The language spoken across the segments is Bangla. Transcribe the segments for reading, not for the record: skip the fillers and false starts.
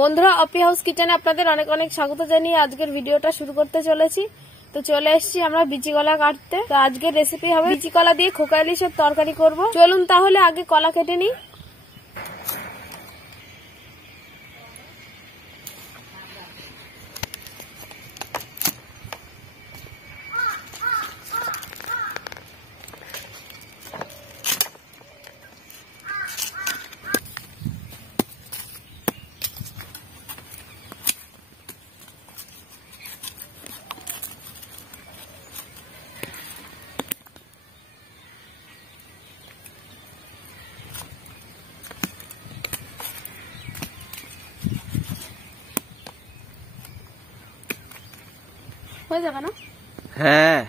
বন্ধুরা, অপি হাউস কিচেনে আপনাদের অনেক অনেক স্বাগত জানিয়ে আজকের ভিডিওটা শুরু করতে চলেছি। তো চলে এসেছি আমরা বিচি কলা কাটতে। তো আজকের রেসিপি হবে বিচি কলা দিয়ে খোকা ইলিশের তরকারি করব। চলুন তাহলে আগে কলা কেটে নিই। হয়ে যাবে না? হ্যাঁ,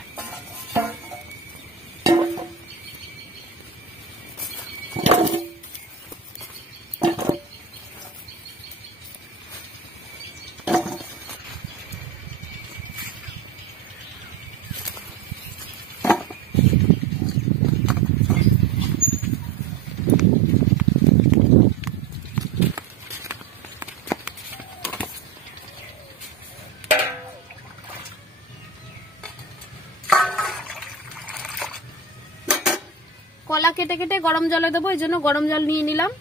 কলা কেটে কেটে গরম জলে দেবো, এই জন্য গরম জল নিয়ে নিলাম।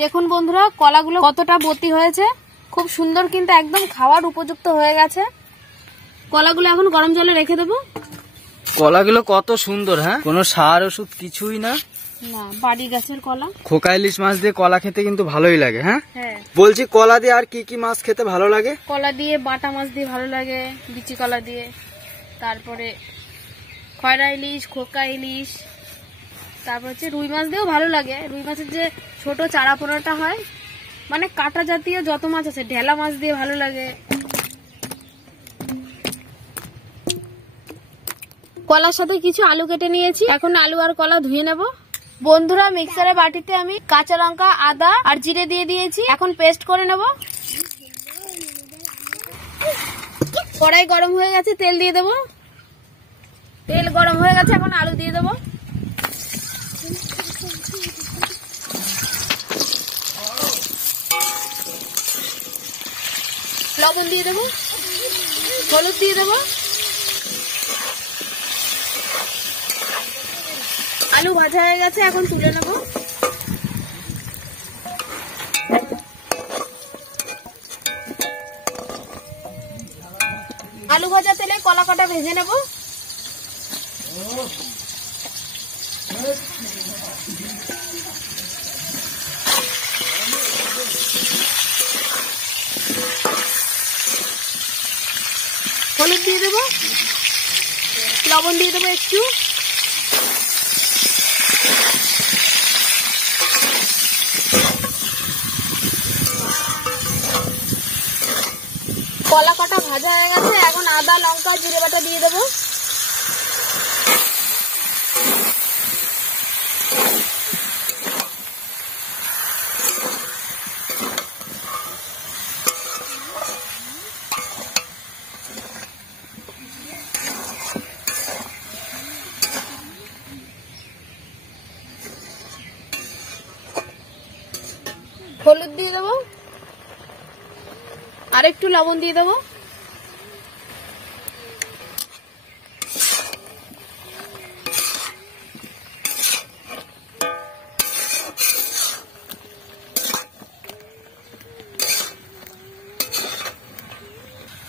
দেখুন বন্ধুরা, কলাগুলো কতটা বতি হয়েছে, খুব সুন্দর, কিন্তু একদম খাওয়ার উপযুক্ত হয়ে গেছে। কলাগুলো এখন গরম জলে রেখে দেবো। কলাগুলো কত সুন্দর, হ্যাঁ, কোনো সার ওষুধ কিছুই না, বাড়ি গাছের কলা। খোকা ইলিশ মাছ দিয়ে কলা খেতে কিন্তু ভালোই লাগে। হ্যাঁ, হ্যাঁ, বলছি কলা দিয়ে আর কি কি মাছ খেতে ভালো লাগে? কলা দিয়ে বাটা মাছ দিয়ে ভালো লাগে, বিচি কলা দিয়ে, তারপরে খয়রা ইলিশ, খোকা ইলিশ, তারপর হচ্ছে রুই মাছ দিয়েও ভালো লাগে। রুই মাছের যে ছোট চারা পোনাটা হয়, মানে কাটা জাতীয় যত মাছ আছে, ঢেলা মাছ দিয়ে ভালো লাগে। কলার সাথে কিছু আলু কেটে নিয়েছি, এখন আলু আর কলা ধুয়ে নেব। বন্ধুরা, মিক্সারের বাটিতে আমি কাঁচা লঙ্কা, আদা আর জিরে দিয়ে দিয়েছি, এখন পেস্ট করে নেব। কড়াই গরম হয়ে গেছে, তেল দিয়ে দেবো। তেল গরম হয়ে গেছে, এখন আলু দিয়ে দেবো। লবণ দিয়ে দেবো, হলুদ দিয়ে দেবো। আলু ভাজা হয়ে গেছে, এখন তুলে নেব। আলু ভাজা তেলে কলা কাটা ভেজে নেব। হলুদ দিয়ে দেবো, লবণ দিয়ে দেবো একটু। কলা কাটা ভাজা হয়ে গেছে, এখন আদা, লঙ্কা, জিরে বাটা দিয়ে দেবো। হলুদ দিয়ে দেবো, আর একটু লবণ দিয়ে দেবো।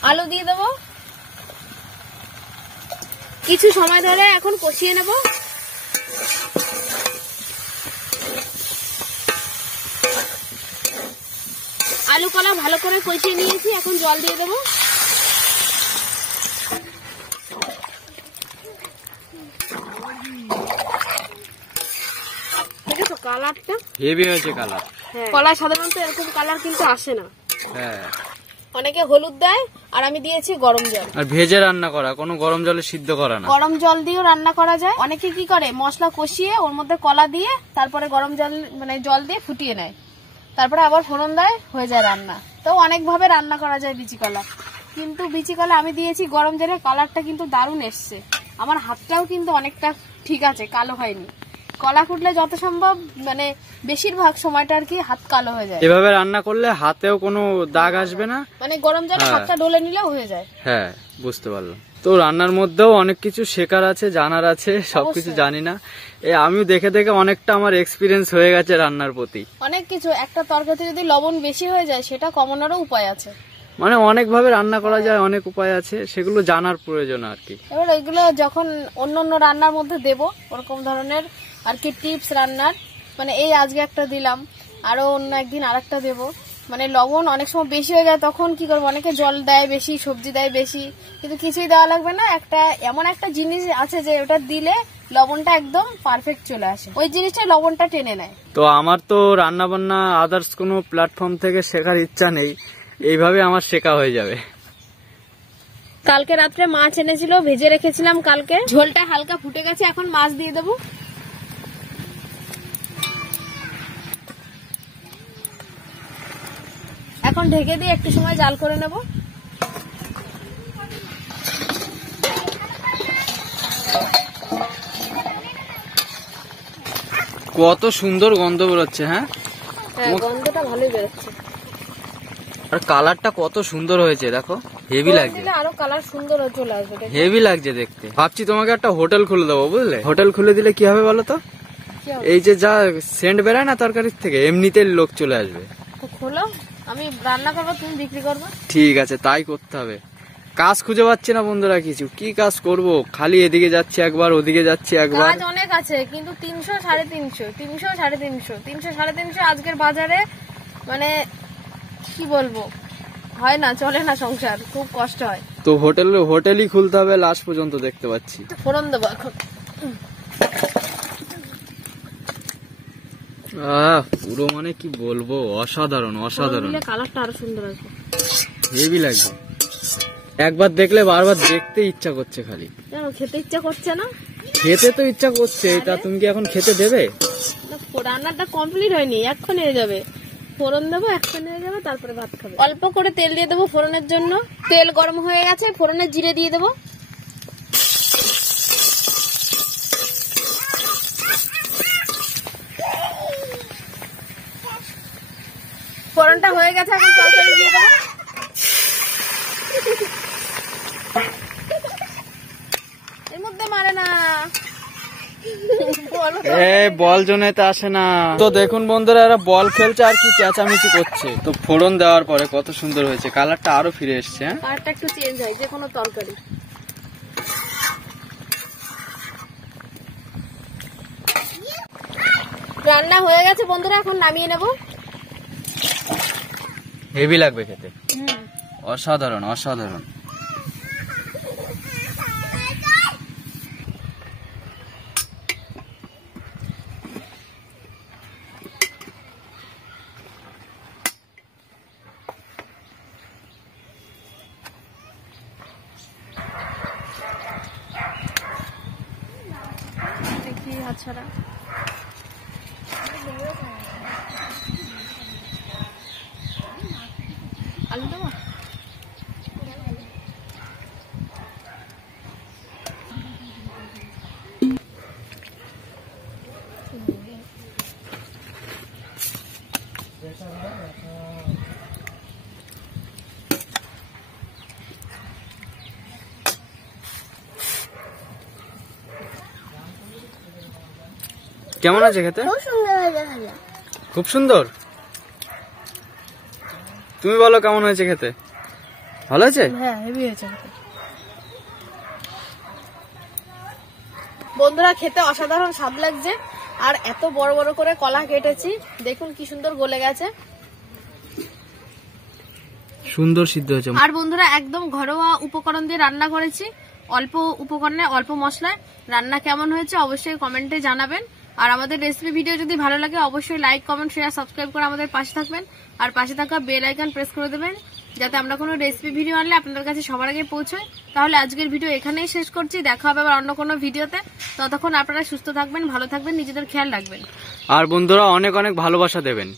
আলু দিয়ে দেবো, কিছু সময় ধরে এখন কষিয়ে নেব। আলু কলা ভালো করে কষিয়ে নিয়েছি, এখন জল দিয়ে দেবো। দেখেছো কালারটা? হেভি হয়েছে কালার। কলা সাধারণত এরকম কালার কিন্তু আসে না। হ্যাঁ, অনেকে হলুদ দেয়, আর আমি দিয়েছি গরম জল। আর ভেজে রান্না করা, কোনো গরম জলে সিদ্ধ করা না। গরম জল দিয়েও রান্না করা যায়। অনেকে কি করে মশলা কষিয়ে ওর মধ্যে কলা দিয়ে তারপরে গরম জল মানে জল দিয়ে ফুটিয়ে নেয়, তারপরে আবার ফোড়ন দেয়, হয়ে যায় রান্না। তো অনেক ভাবে রান্না করা যায় বিচি কলা, কিন্তু বিচি কলা আমি দিয়েছি গরম জলে, কালারটা কিন্তু দারুণ এসছে। আমার হাতটাও কিন্তু অনেকটা ঠিক আছে, কালো হয়নি। কলা কুটলে যত সম্ভব মানে বেশিরভাগ সময়টা আর কি হাত কালো হয়ে যায়। এভাবে রান্না করলে হাতেও কোনো দাগ আসবে না, মানে গরম জলে হাতটা ডলে নিলেও হয়ে যায়। হ্যাঁ, বুঝতে পারলাম। তো রান্নার মধ্যেও অনেক কিছু শেখার আছে, জানার আছে, সবকিছু জানি না। আমিও দেখে দেখে অনেকটা আমার এক্সপিরিয়েন্স হয়ে গেছে রান্নার প্রতি। অনেক কিছু, একটা তরকারিতে যদি লবণ বেশি হয়ে যায় সেটা কমানোরও উপায় আছে। মানে অনেক ভাবে রান্না করা যায়, অনেক উপায় আছে, সেগুলো জানার প্রয়োজন আর কি। এবার ওইগুলো যখন অন্য অন্য রান্নার মধ্যে দেব, ওরকম ধরনের আর কি টিপস রান্নার, মানে এই আজকে একটা দিলাম, আরো অন্য একদিন আরেকটা দেবো। মানে লবণ অনেক সময় বেশি হয়ে যায়, তখন কি করবো, অনেকে জল দেয় বেশি, সবজি দেয় বেশি, কিন্তু কিছুই দেওয়া লাগবে না। একটা এমন একটা জিনিস আছে যে ওটা দিলে লবণটা একদম পারফেক্ট চলে আসে, ওই জিনিসটা লবণটা টেনে নেয়। তো আমার তো রান্না বান্না আদার্স কোনো প্ল্যাটফর্ম থেকে শেখার ইচ্ছা নেই, এইভাবে আমার শেখা হয়ে যাবে। কালকে রাত্রে মাছ এনেছিল, ভেজে রেখেছিলাম কালকে, ঝোলটা হালকা ফুটে গেছে, এখন মাছ দিয়ে দেবো। এখন ঢেকে দিয়ে একটু সময় জাল করে নেব। কত সুন্দর গন্ধ বেরোচ্ছে। হ্যাঁ, গন্ধটা ভালোই বেরোচ্ছে, আর কালারটা কত সুন্দর হয়েছে, দেখো, হেভি লাগছে। আরো কালার সুন্দর চলে আসবে, হেভি লাগছে দেখতে। ভাবছি তোমাকে একটা হোটেল খুলে দেবো, বুঝলে? হোটেল খুলে দিলে কি হবে বলো তো, এই যে যা সেন্ট বেরোয় না তরকারির থেকে, এমনিতে লোক চলে আসবে। খোলো, আমি রান্না করবো, তুমি বিক্রি করবে। ঠিক আছে, তাই করতে হবে। কাজ খুঁজে পাচ্ছি না বন্ধুরা, কিছু কি কাজ করব, খালি এদিকে যাচ্ছি একবার, ওদিকে যাচ্ছি একবার। কাজ অনেক আছে, কিন্তু 300, 350, 300, 350, 300, 350 আজকের বাজারে মানে কি বলবো, হয় না, চলে না সংসার, খুব কষ্ট হয়। তো হোটেলই খুলতে হবে লাস্ট পর্যন্ত, দেখতে পাচ্ছি। ফোড়ন দেবো এখন। পুরো মানে কি বলবো, অসাধারণ অসাধারণ। কালারটা আরো সুন্দর আছে, হেভি লাগছে। একবার দেখলে বারবার দেখতে ইচ্ছা করছে খালি। কেন খেতে ইচ্ছা করছে না? খেতে তো ইচ্ছা করছে, তা তুমি কি এখন খেতে দেবে? রান্নাটা কমপ্লিট হয়নি, এক্ষুনি হয়ে যাবে। ফোড়ন দেবো, এক্ষুনি হয়ে যাবে, তারপরে ভাত খাবে। অল্প করে তেল দিয়ে দেবো ফোড়নের জন্য। তেল গরম হয়ে গেছে, ফোড়নের জিরে দিয়ে দেবো। ফোড়নটা হয়ে গেছে, এখন তরকারি দিয়ে দেবো। এর মধ্যে মারে না, বল জোনেতে আসে না। তো দেখুন বন্ধুরা, এরা বল খেলছে আর কি চেঁচামেচি করছে। তো ফোড়ন দেওয়ার পরে কত সুন্দর হয়েছে, কালারটা আরো ফিরে এসছে। কালারটা একটু চেঞ্জ হয় যে কোনো তরকারি। রান্না হয়ে গেছে বন্ধুরা, এখন নামিয়ে নেব। হেভি লাগবে খেতে, অসাধারণ অসাধারণ। দেখি আচ্ছা, আলু দেবো। কেমন আছে খেতে? খুব সুন্দর। তুমি বলো কেমন হয়েছে খেতে? ভালো হয়েছে? হ্যাঁ, হেভি হয়েছে বন্ধুরা, খেতে অসাধারণ স্বাদ লাগছে। আর এত বড় বড় করে কলা কেটেছি, দেখুন কি সুন্দর গলে গেছে, সুন্দর সিদ্ধ হয়েছে। আর বন্ধুরা একদম ঘরোয়া উপকরণ দিয়ে রান্না করেছি, অল্প উপকরণে অল্প মশলায়। রান্না কেমন হয়েছে অবশ্যই কমেন্টে জানাবেন। আর আমাদের রেসিপি ভিডিও যদি ভালো লাগে অবশ্যই লাইক, কমেন্ট, শেয়ার, সাবস্ক্রাইব করে আমাদের পাশে থাকবেন। আর পাশে থাকা বেল আইকন প্রেস করে দেবেন যাতে আমরা কোনো রেসিপি ভিডিও আনলে আপনাদের কাছে সবার আগে পৌঁছয়। তাহলে আজকের ভিডিও এখানেই শেষ করছি, দেখা হবে আবার অন্য কোনো ভিডিওতে। ততক্ষণ আপনারা সুস্থ থাকবেন, ভালো থাকবেন, নিজেদের খেয়াল রাখবেন। আর বন্ধুরা অনেক অনেক ভালোবাসা দেবেন।